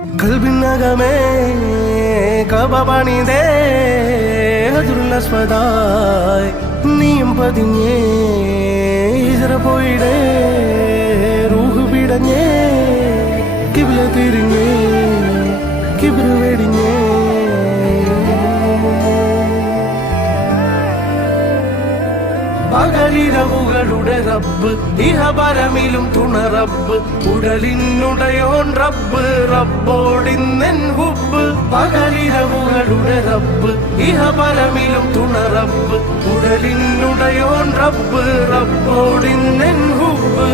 കൽബിനകമേ കബപണിതേ ഹദുറുല്ലസ്വദായ് നീയും പതിഞ്ഞേ ഇസ്ര പോയിടേ റൂഹ് പിടഞ്ഞേ കിബ്ല തിരിഞ്ഞേ കിബ്ര വെടിഞ്ഞേ പകലിരവുകളുടെ റബ്ബ് ഇഹപരമിലും തുണ റബ്ബ് ഉടലിനുടയോൻ റബ്ബ് റബ്ബോടിന്നെൻ ഹുബ്ബ് പകലിരവുകളുടെ റബ്ബ് ഇഹപരമിലും തുണ റബ്ബ് ഉടലിനുടയോൻ റബ്ബ് റബ്ബോടിന്നെൻ ഹുബ്ബ്